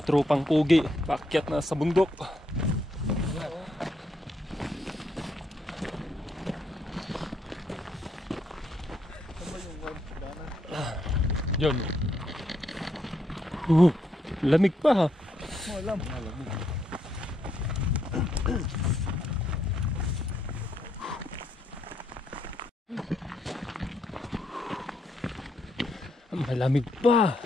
mga tropang pugi, paakyat na sa bundok. Diyan. Lamig pa ha. Lamig. Malamig pa.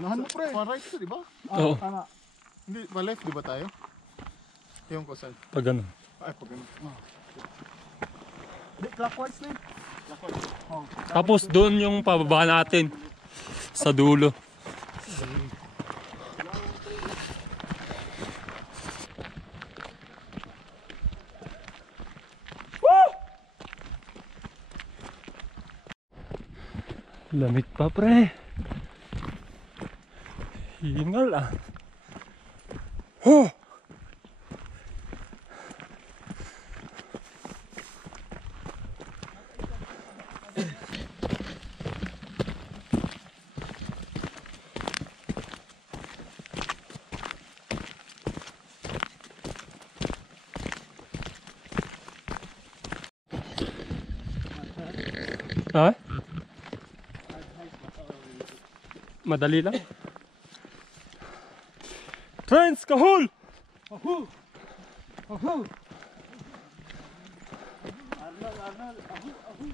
Unahan mo pre, pa-right to, di ba? Oo. Tama. Hindi, pa-left di ba tayo? Yung kusan. Pag ano. Ay, pag ano. Hindi, clockwise na yun. Clockwise. Tapos doon yung pababa natin. Sa dulo. Lamig pa pre. Hingal ah. Ha? Madali lang. Friends, kahul! Ahu! Ahu! Arnal, ahu, ahu.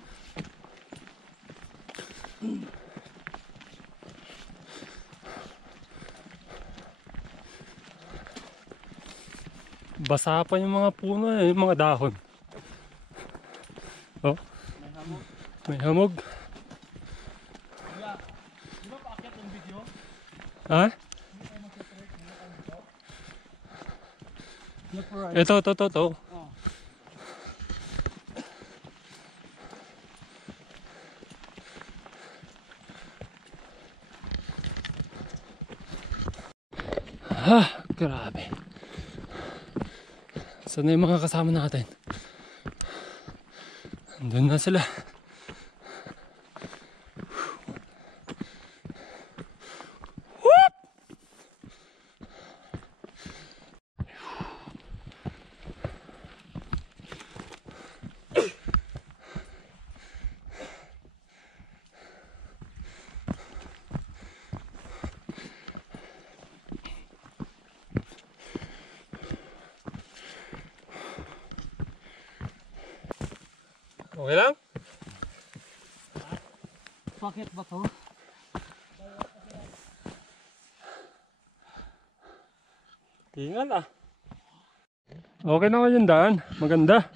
Basa pa yung mga puno, yung mga dahon. Oh. May hamog. May hamog. Di ba paakyat yung video? Ha? Look for right. Ito. Oh. Grabe. Saan na yung mga kasama natin? Andun na sila. Okay lang? Pakit ba to? Tingal ah. Okay na yung daan. Maganda.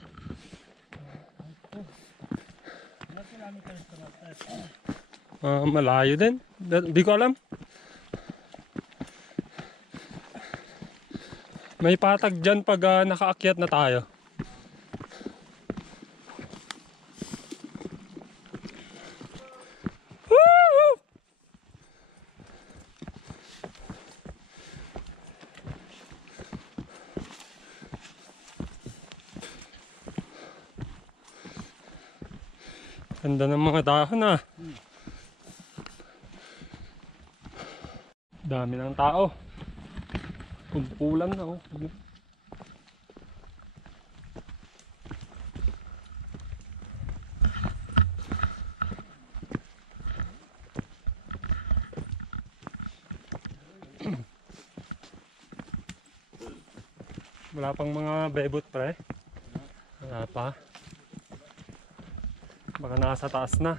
Malayo din. Di ko alam. May patag dyan pag nakaakyat na tayo. Ganda ng mga dahon ah. Dami ng tao. Kumpulan na oh. Wala pang mga bebot pre. Wala pa. Baka nasa taas na.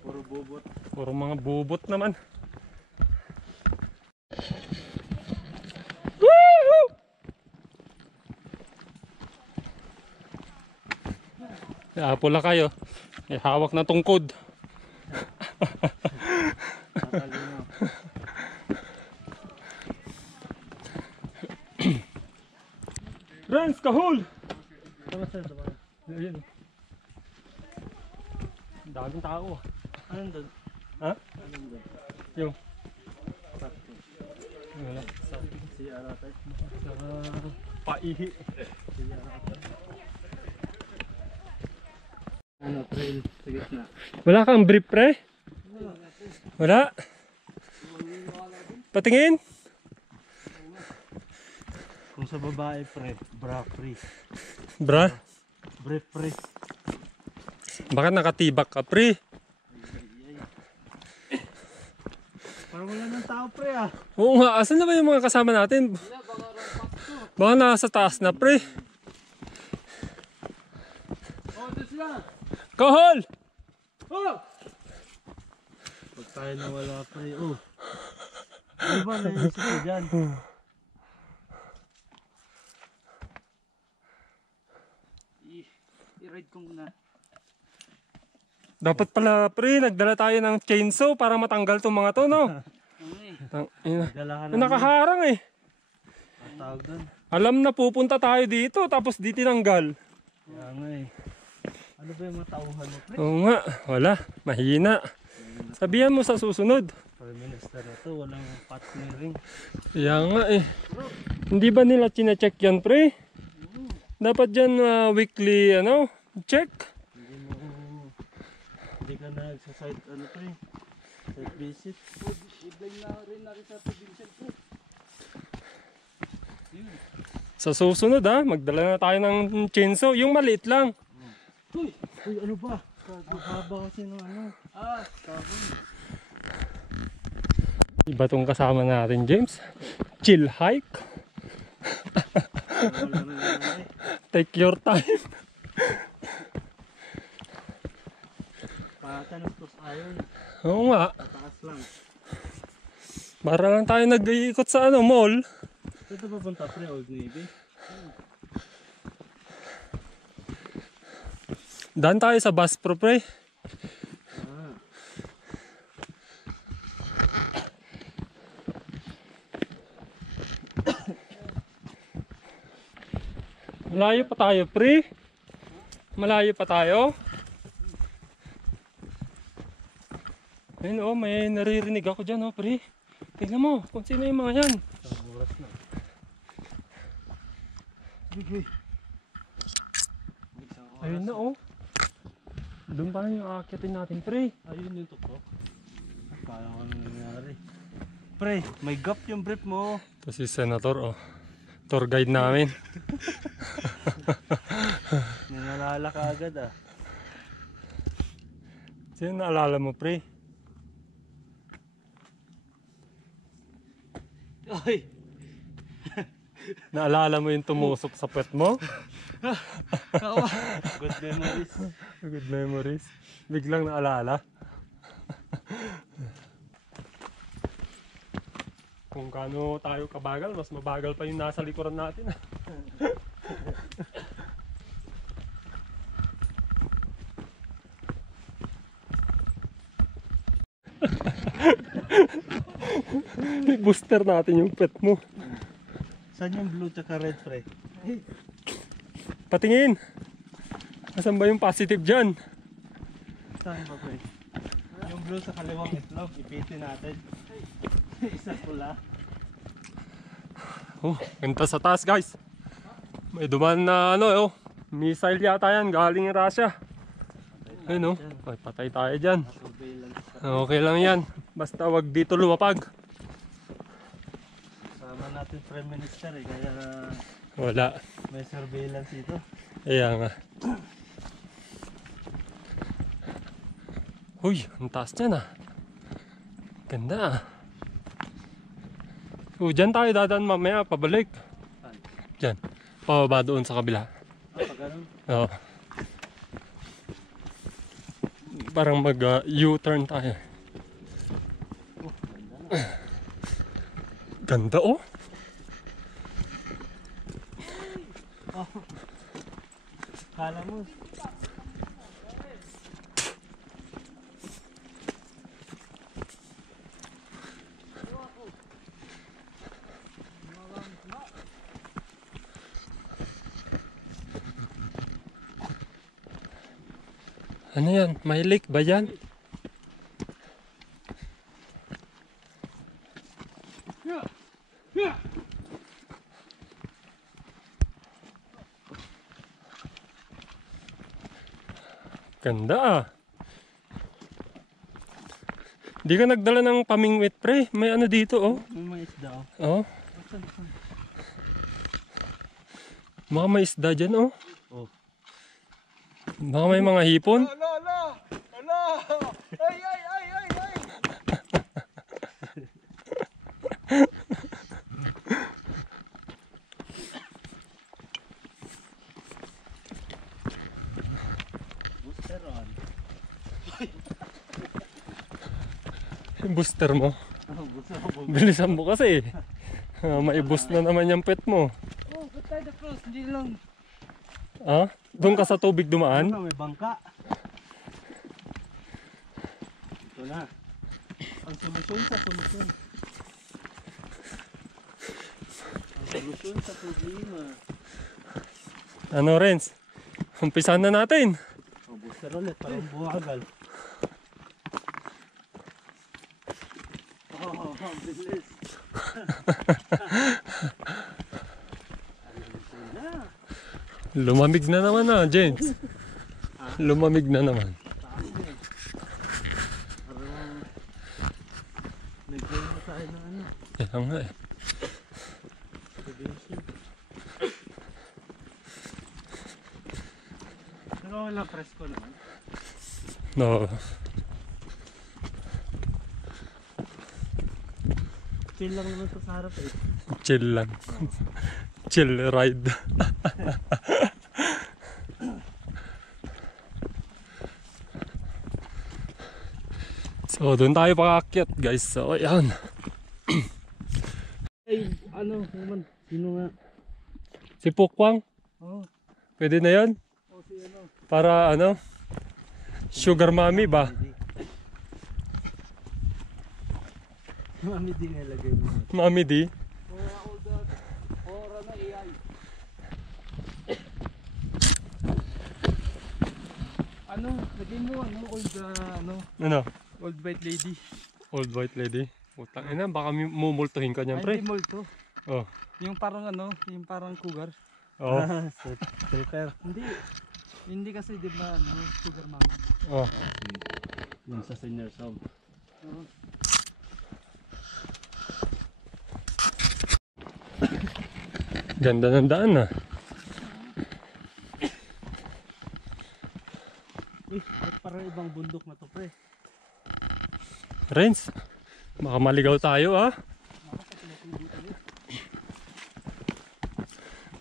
Puro bubot. Puro mga bubot naman. Woohoo! Pula kayo. May hawak na tungkod. Friends, kahul! Ayun. Ang daming tao. Anong doon? Ha? Anong doon? Yung. Sakto. Wala. Si Aratay. Paihi. Si Aratay. Ano, trail sa gitna. Wala kang brief pre? Wala. Patingin. Kung sa babae pre, bra free. Bra, Bre pre. baka nakatibak ka, pre. Parang wala ng tao pre ah. Oo nga, asan na ba yung mga kasama natin? Baka nasa taas na, pre. Oh, doon sila. Kohol! Oh! Pag tayo nawala pre, oh. Ano ba naisip ko dyan? I-ride ko muna. Dapat pala, pre, nagdala tayo ng chainsaw para matanggal tong mga to, no? Ina. Dalahan Nakaharang eh. ang tawag doon. Alam na pupunta tayo dito, tapos di tinanggal. Kaya nga eh. Ano ba yung mga tauhan mo pre? Oo nga, wala. Mahina. Sabihan mo sa susunod. Prime Minister na to, walang partnering. Kaya nga eh. Hindi ba nila chine-check yan, pre? Dapat dyan weekly, check. Hindi ka nagsasite ano pre? Site visit. I-blame na rin sa Vincent po. Sa susunod magdala na tayo ng chainsaw. Yung maliit lang. Uy! Uy, ano ba? Ang haba kasi ng ano. Kahoy. Iba tong kasama natin, James. Chill hike. Wala na lang eh. Take your time. Patanos plus iron. Oo nga. Tataas lang. Para lang tayo nag-iikot sa mall. Ito ba punta pre, Old Navy? Daan tayo sa bus pro, pre. Ah. Malayo pa tayo, pre. Malayo pa tayo. Ayun may naririnig ako dyan, pre. Tingnan mo, kung sino yung mga yan. Isang oras na. Uy. Ayun na, Doon pa yung aakyatin natin, pre. Ayun yung tuktok. Parang ano nangyari. Pre, may gap yung brief mo. Ito si Senator, tour guide namin. Ninalala ka agad ah. Sino naalala mo, pre? Oy! Naalala mo yung tumusok sa pet mo? Good memories. Good memories. Biglang naalala. Kung kano tayo kabagal, mas mabagal pa yung nasa likuran natin. Booster natin yung pet mo. Saan yung blue tsaka red pre? Patingin. Asan ba yung positive dyan? Saan ba pre? Yung blue sa kaliwang itlog, ipitin natin. Isa pula. Ganda sa taas, guys. May duman na missile yata yan galing Russia. Ayun ay, patay tayo dyan. Surveillance. Okay lang yan. Basta wag dito lumapag. Sama natin Prime Minister kaya Wala. may surveillance ito. Kaya nga. Uy, ang taas dyan Ganda dyan tayo dadaan mamaya, pabalik. Dyan. Pababa doon sa kabila. Pag ganun? Oo. Parang mag-U-turn tayo. Ganda Kala mo. Ano yan? May lake ba yan? Ganda Di ka nagdala ng pamingwit, pre. May ano dito May Oh. Baka may isda dyan, oh. Oh. Baka may mga hipon. Booster on. Booster mo. Oh, booster on. Bilisan mo kasi. Maiboost na naman yung pet mo. Oh, ba't tayo the cross? Hindi lang. Ah? Doon ka sa tubig dumaan? May bangka. Ito na. Ang solusyon sa solusyon. Ang solusyon sa problema. Ano, Renz? Umpisahan na natin. Oh, booster ulit. Parang buwagal. Oh, ang bilis. Lumamig na naman James. Lumamig na naman. Parang nag-game na tayo ng ano. Kaya nga eh. Pero wala presko naman. No. Chill lang naman sa harap eh. Chill lang. Chill ride. So, doon tayo pakakyat, guys. So, ayan. Ay, ano, naman. Sino nga? Si Pukwang. Oh, Pwede na yan? oh si ano. Para ano? Sugar mommy ba? Mami din nilagay mo. Mommy D? Ora na AI. Ano, lagay mo ano, old Ano? old white lady. Old white lady. Utang ina, baka mumultuhin ka niyan, pre. Hindi multo. Oh. Yung parang ano, yung parang cougar. Oh. Stripper. Hindi kasi di ba ano, sugar mama. Oh. Yung sa senior home. Ganda ng daan Uy, ba't parang ibang bundok na to, pre? Renz, baka maligaw tayo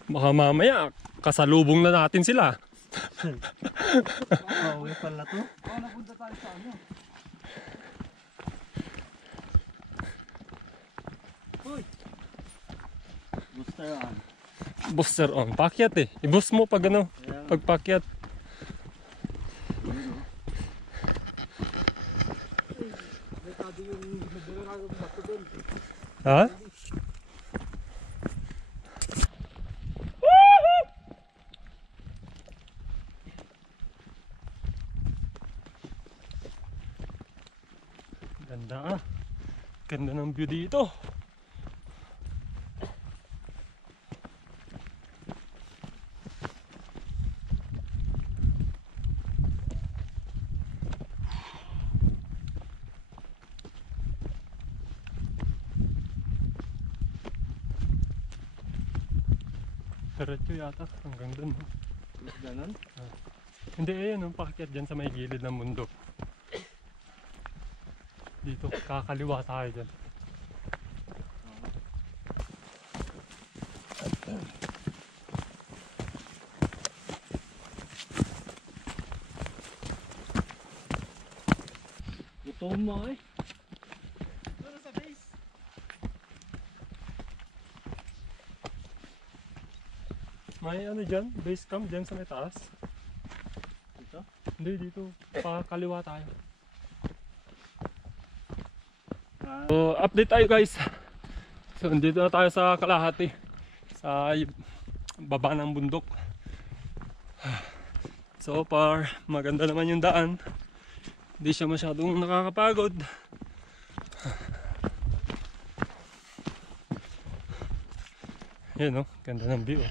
Baka mamaya kasalubong na natin sila. Uwi pala to. Napunta tayo sa ano? Uy! Booster on. Booster on. Pakyat eh. I-boost mo pag ano, pag pakyat. Dekado yung nagduragong bato doon. Ha? Ganda Ganda ng view dito. Diretso yata hanggang dun. Ganon? Hindi, ayun, pakyat dyan sa may gilid ng mundo. Dito, kakaliwa tayo dyan. Gutom mo eh. Pero sa base. May ano dyan, base camp dyan sa may taas. Dito? Hindi, dito, pakaliwa tayo. Ah. So, update tayo guys. So, dito na tayo sa kalahati. Sa baba ng bundok. So far, maganda naman yung daan. Hindi siya masyadong nakakapagod. Yan, ganda ng view.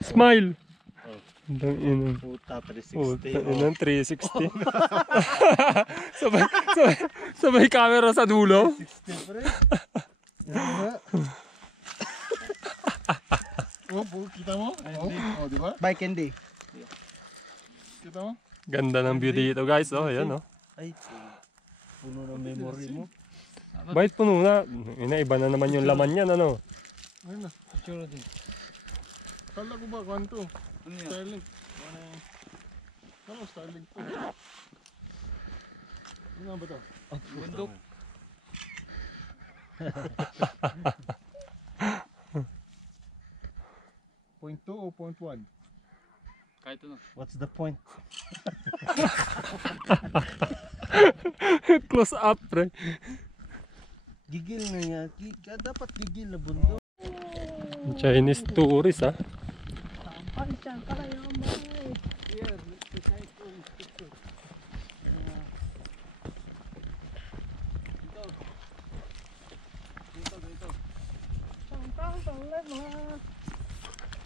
Smile! Ang inang. Puta, Oh, 360. inang 360. sabay camera sa dulo. 360 pre. Kita mo? Oh, di ba? Bike hindi. Kita mo? Ganda ng view dito guys. Oh, ayan oh. Ay, puno ng memory mo. Bakit puno na? Iba na naman yung laman yan ano. Ayun na. Picture din. Kala ko ba kwanto? Starlink. Ano Starlink to? Ano nga ba to? Bundok. Point 2 o point 1? Kahit ano. What's the point? Close up pre. Gigil na yan. Dapat gigil na bundok. Chinese tourist ah.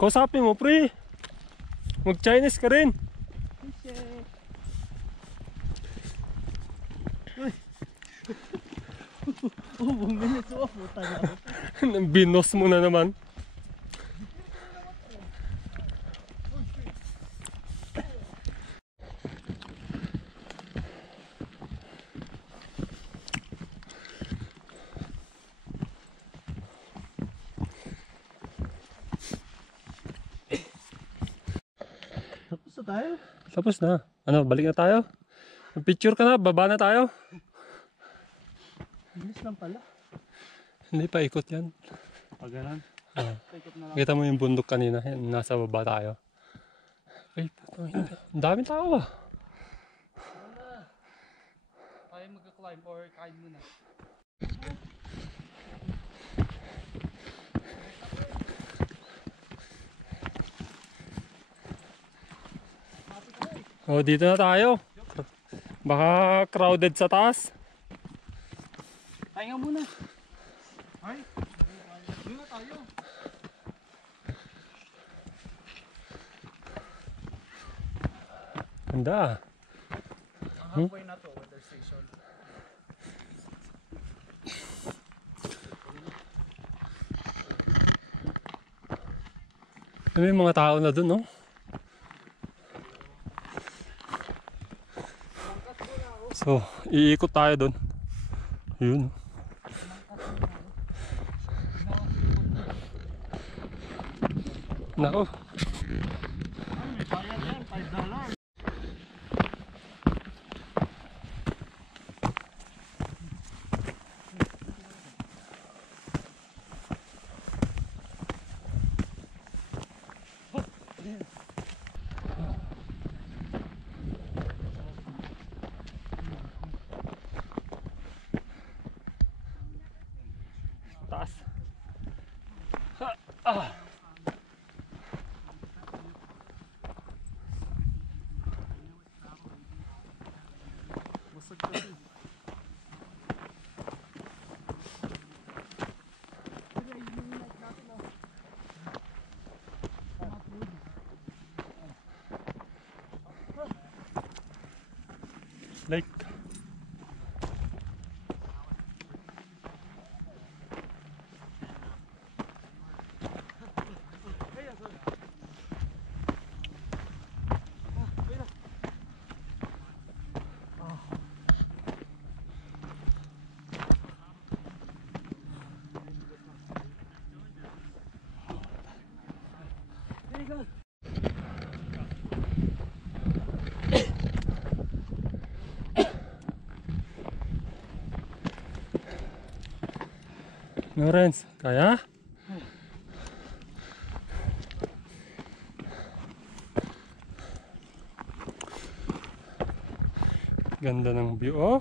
Kausapin mo pre. Mag-Chinese ka rin. Oh, 1 minute off. Puta na. Binos mo na naman. Tapos na tayo. Tapos na. Ano, balik na tayo? Picture ka na, baba na tayo. Bilis lang pala. Hindi pa ikot yan. Pag ganun. Ikot na lang. Kita mo yung bundok kanina, yan, nasa baba tayo. Ay, putang ina. Ang daming tao ah. Kaya mag-climb or kain muna. Oh, dito na tayo. Baka crowded sa taas. Pahinga muna. Ay, doon na tayo. Ganda ah. Halfway na to, weather station. May mga tao na dun, no? So, iikot tayo dun. Yun. Nako. May bayad yan, $5. Taas. Ha, ah. Basag kasi. Lake. Lawrence, kaya? Ganda ng view, oh.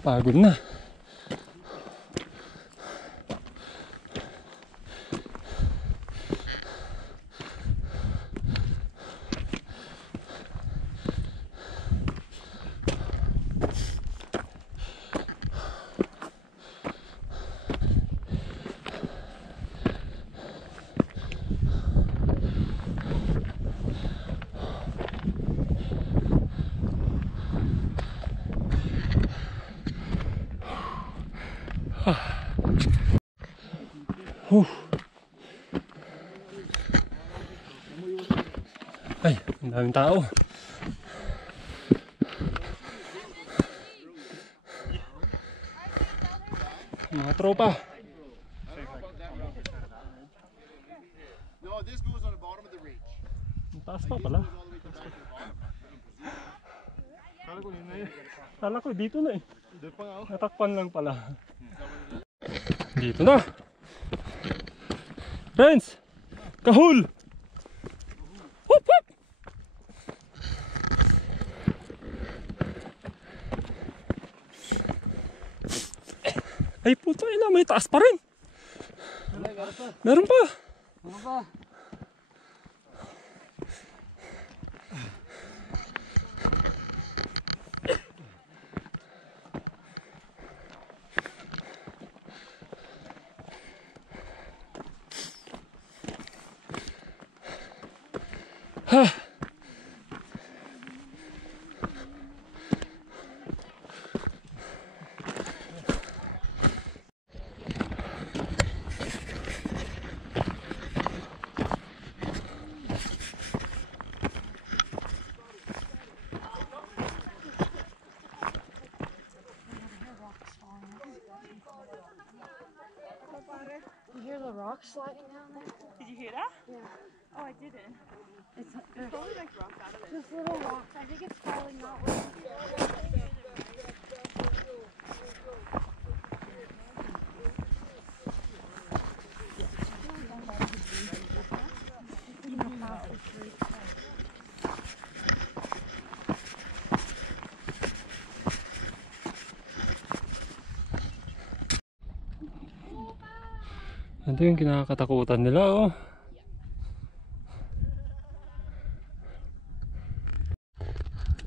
Pagod na. Whew. Ay, ang daming tao. Mga tropa. No, this goes on the bottom of the ridge. Ang taas pa pala. All the way to the back of the bottom. Kala ko yun na yun. Kala ko dito na eh. Doon pa nga ako. Natakpan lang pala. Dito na. Friends! Kahul! Hup hup! Ay puto ina, may taas pa rin. Meron pa. Ano ba? Ha. You hear the rocks sliding down there? Did you hear that? Yeah. Oh, I didn't. It's There's probably like rocks out of it. just little rocks. I think it's falling that way. Ito yung kinakatakutan nila oh.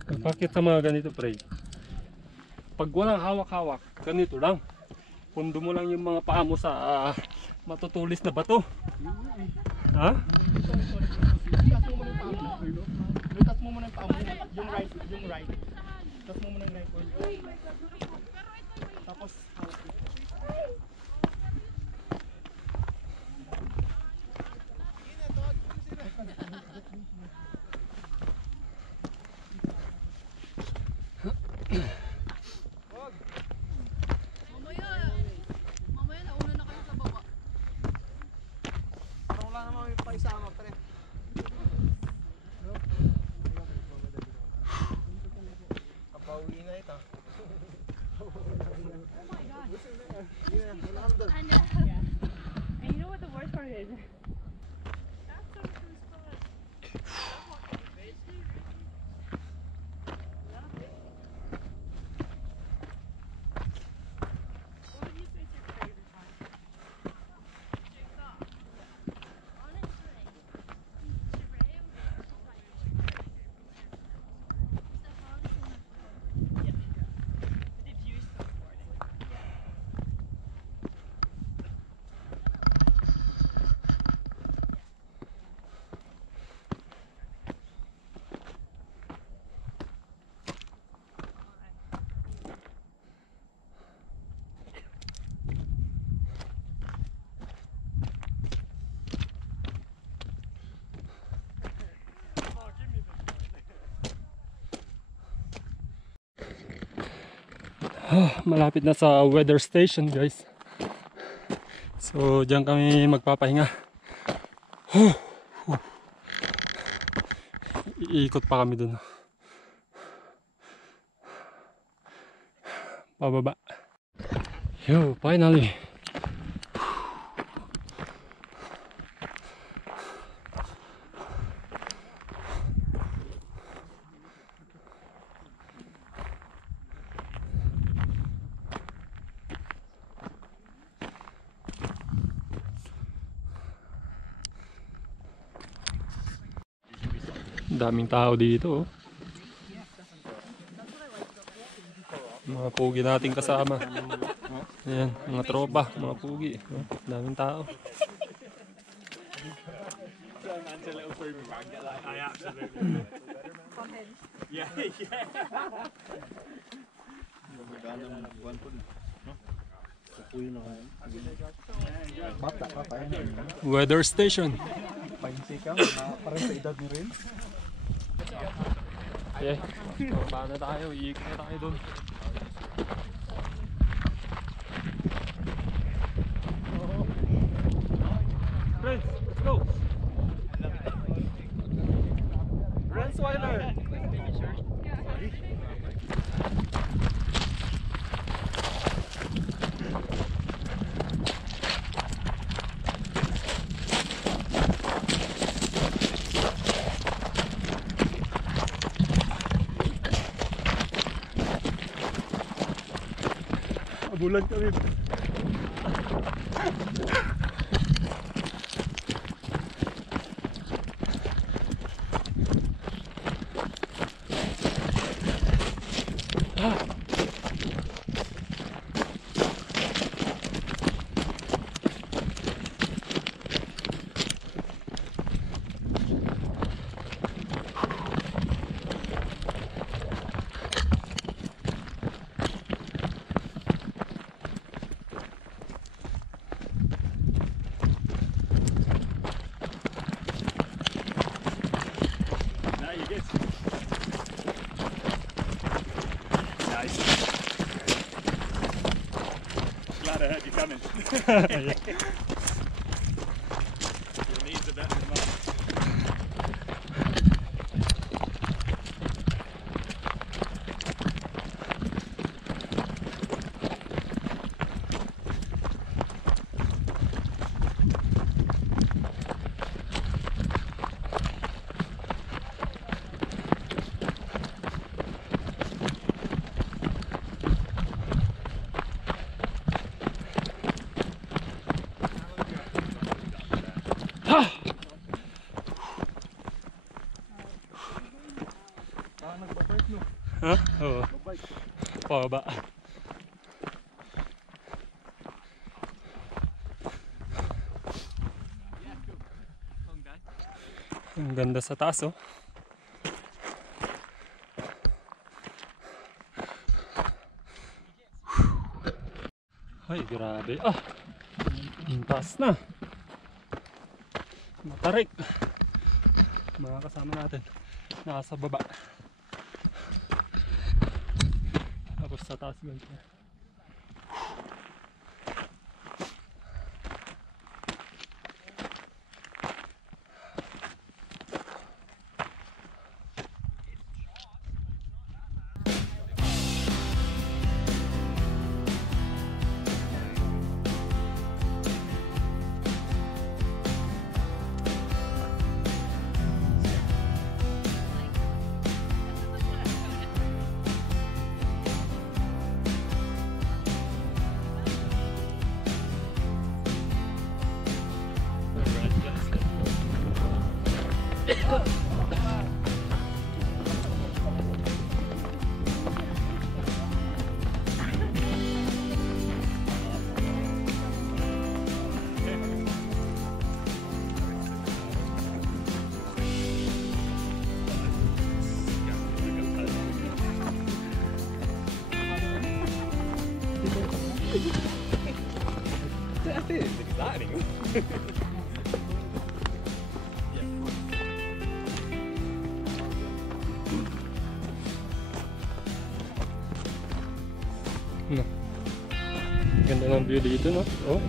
Bakit sa mga ganito pre? Pag walang hawak-hawak, ganito lang. Pundo mo lang yung mga paa mo sa matutulis na bato. Ha? Itas mo muna yung paa mo. Yung right. Itas mo muna yung right. Tapos, Mamaya nauna na kayo sa baba. Parang wala naman yung paisama pa rin. Kapauwi na ito. And you know what the worst part is? That's so true spot. What would you say is your favorite part? Yeah. The view is so rewarding. Malapit na sa weather station guys. So diyan kami magpapahinga. Iikot pa kami dun. Pababa. Yo, finally. Daming tao dito oh. Mga pugi nating kasama. Ayan, mga tropa, mga pugi. Oh, daming tao. Uy na kayo. Bata pa pa yun. Weather station. Painsi ka, parang sa edad mo rin. Okay. Paano tayo? Iikot na tayo doon. Friends, let's go! Ransweiler! Bulan kami. Glad I heard you coming. Your needs are better than mine. Ha? Oo. Pababa. Ang ganda sa taas, oh. Ay, grabe. Ah! Ang taas na. Matarik. Mga kasama natin nasa baba. Tapos sa taas ganito. That is exciting. No. Ganda ng view dito, no? Oh.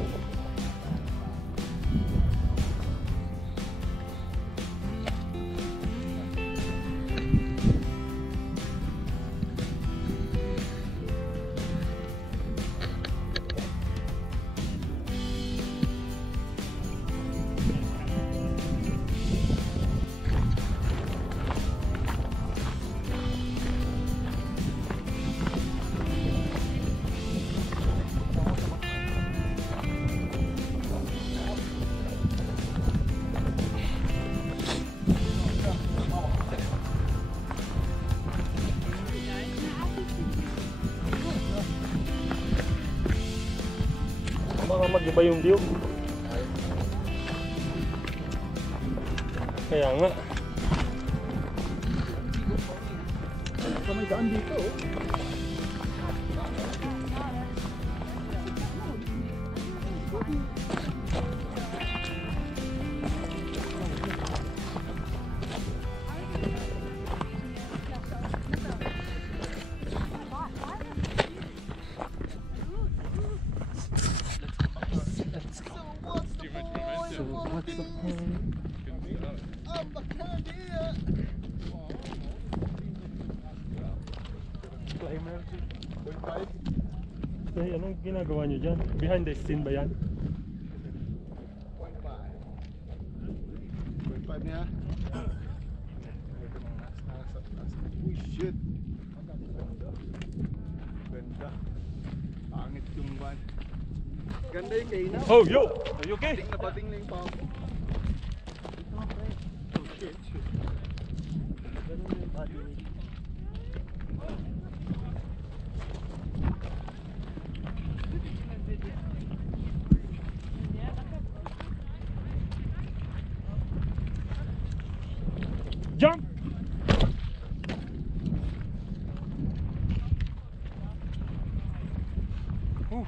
Baka mag-iba yung view. Kaya nga. So may daan dito, oh. So that's the point. Climber. 0.5. Hey, anong ginagawa nyo dyan? Behind the scene ba yan? 0.5 niya. Uy, shit. Ganda. Pangit yung van. Ganda yung kainaw. Oh, yo! Are you okay? Bating na bating na yung pako. Oh, shit. Ganun yung body weight. Jump! Ooh.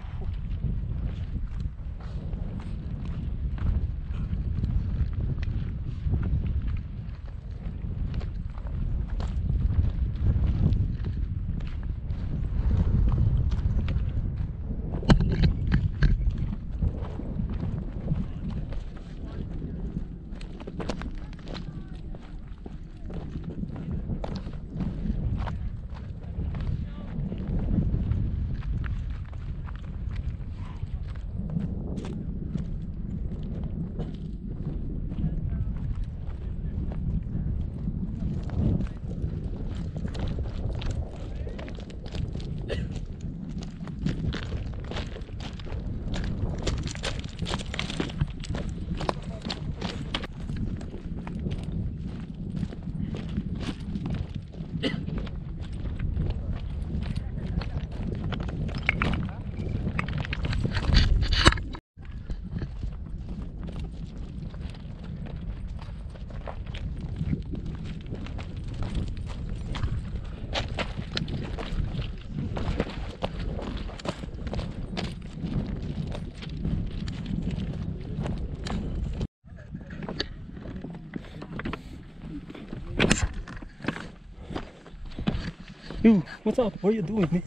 Yo, what's up? What are you doing, man?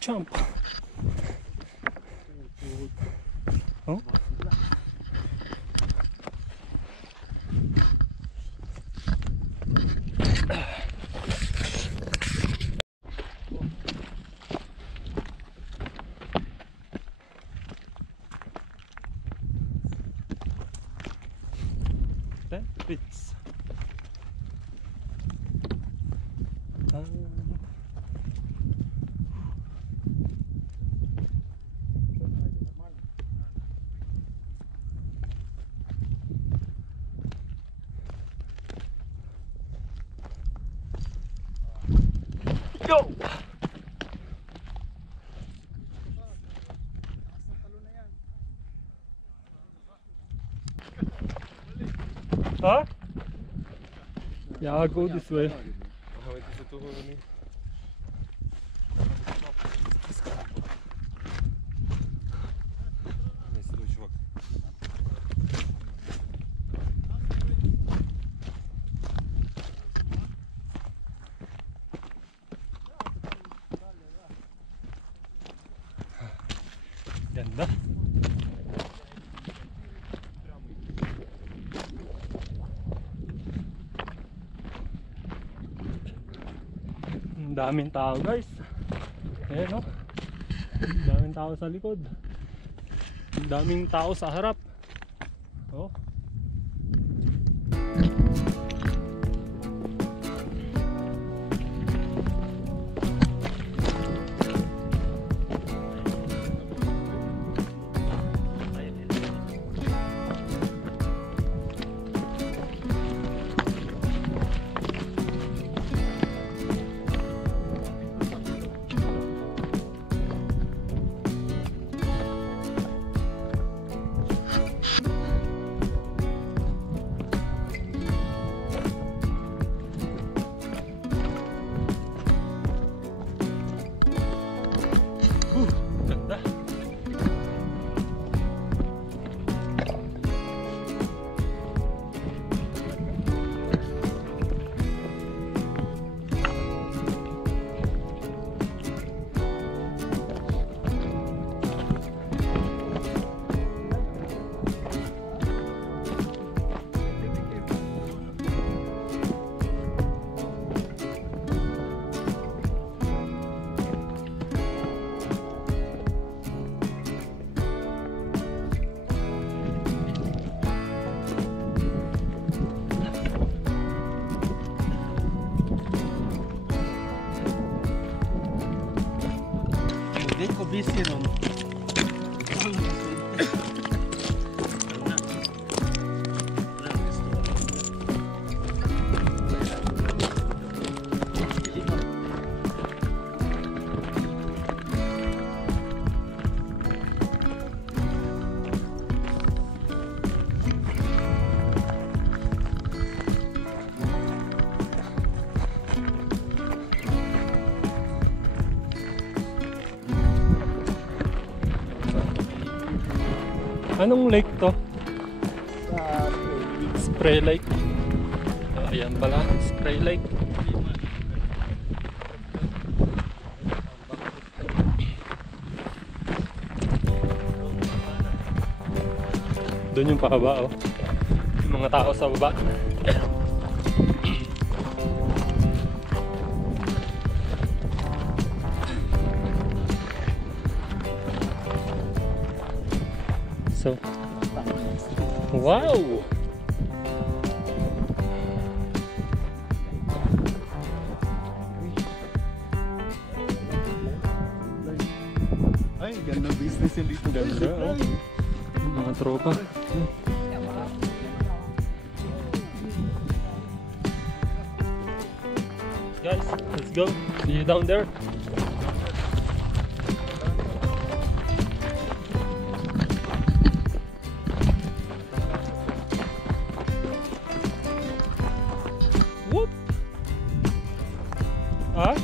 Jump. Huh? That fits. Go! Huh? Yeah, I'll go this way. Ganda. Ang daming tao, guys. Ayan, no? Ang daming tao sa likod. Ang daming tao sa harap. Oh. busy nun. Anong lake to? Spray Lake. Ayan pala, Spray Lake. Doon yung pababa, oh. Yung mga tao sa baba. So, wow! Ay, ganda business yung dito. Ganda, oh. Mga tropa. Guys, let's go. See you down there. Whoop! Ah?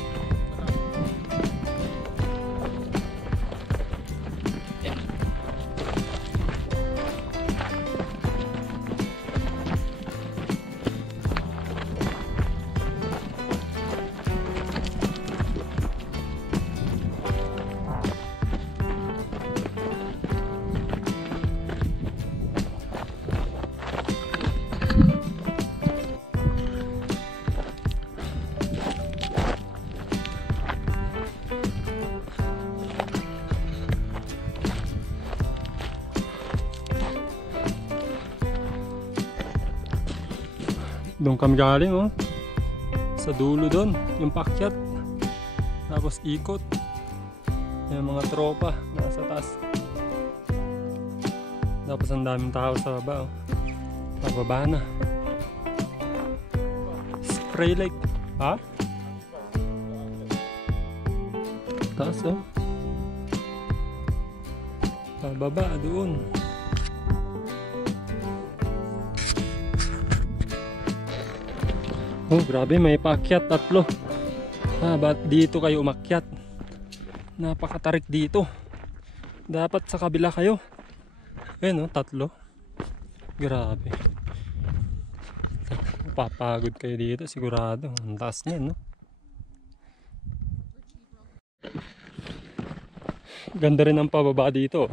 Doon kami galing, oh. Sa dulo doon, yung paakyat. Tapos ikot. Yung mga tropa nasa taas. Tapos ang daming tao sa baba, oh. Pababa na. Spray Lake. Ha? Taas, oh. Pababa doon. Oh, grabe, may paakyat, 3. Ba't dito kayo umakyat? Napakatarik dito. Dapat sa kabila kayo. Ayun, oh, 3. Grabe. Papagod kayo dito, sigurado. Ang taas niyan, no? Ganda rin ang pababa dito.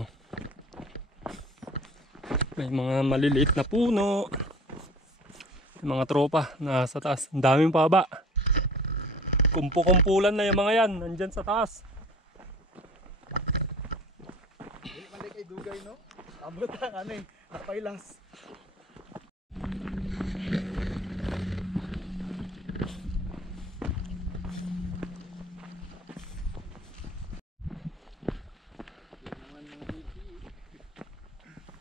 May mga maliliit na puno. Mga tropa nasa taas. Ang daming pababa. Kumpu-kumpulan na yung mga yan. Nandyan sa taas. Mali kay Dugay, no? Abot ang ano eh. Napailas.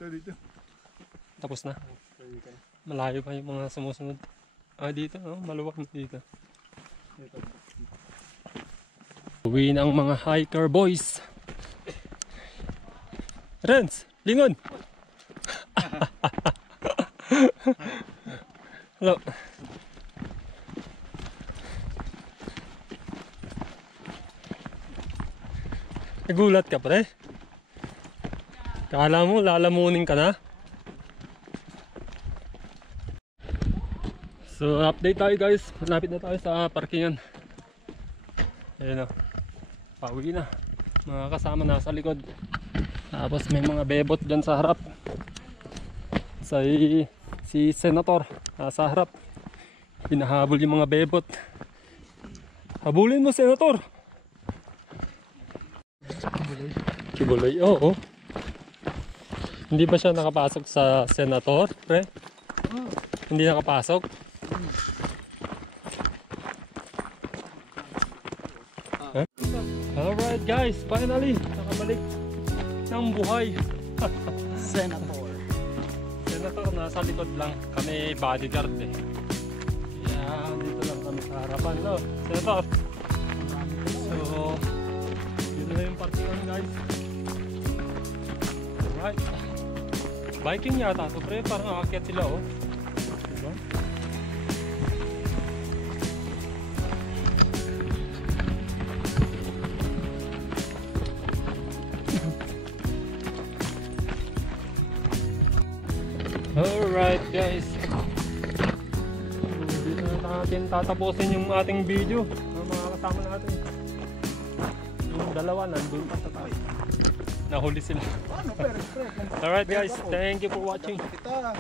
Dito. Tapos na. Malayo pa yung mga sumusunod. Dito, no? Maluwag na dito. Uwi na ang mga hiker boys. Renz, lingon! Hello. Nagulat ka, pre? Kala mo, lalamunin ka na? So update tayo guys, malapit na tayo sa parkingan. Ayun o, pauwi na. Mga kasama nasa likod. Tapos may mga bebot dyan sa harap. Si Senator nasa harap. Hinahabol yung mga bebot. Habulin mo, Senator! Kibuloy, oo. Hindi ba siya nakapasok sa Senator, pre? Hindi nakapasok? Alright guys, finally bumalik ng buhay. Senator. Senator, nasa likod lang. Kami bodyguard eh. Kaya dito lang kami sa harapan, no? Senator. So, yun na yung parkingan, guys. Alright. Biking yata to, pre. Parang aakyat sila, oh. Diba? Alright, guys. Dito na natin tatapusin yung ating video. Ang mga kasama natin. Yung dalawa nandun pa sa tayo. Nahuli sila. Ano, pero, Alright, guys. Thank you for watching. kita.